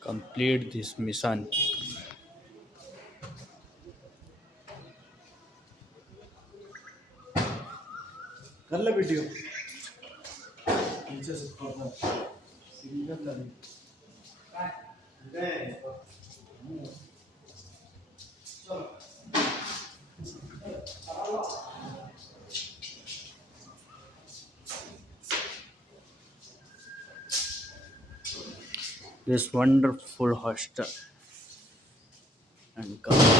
complete this mission. कर ले video नीचे से थोड़ा सिंगल लगी This wonderful hostel and come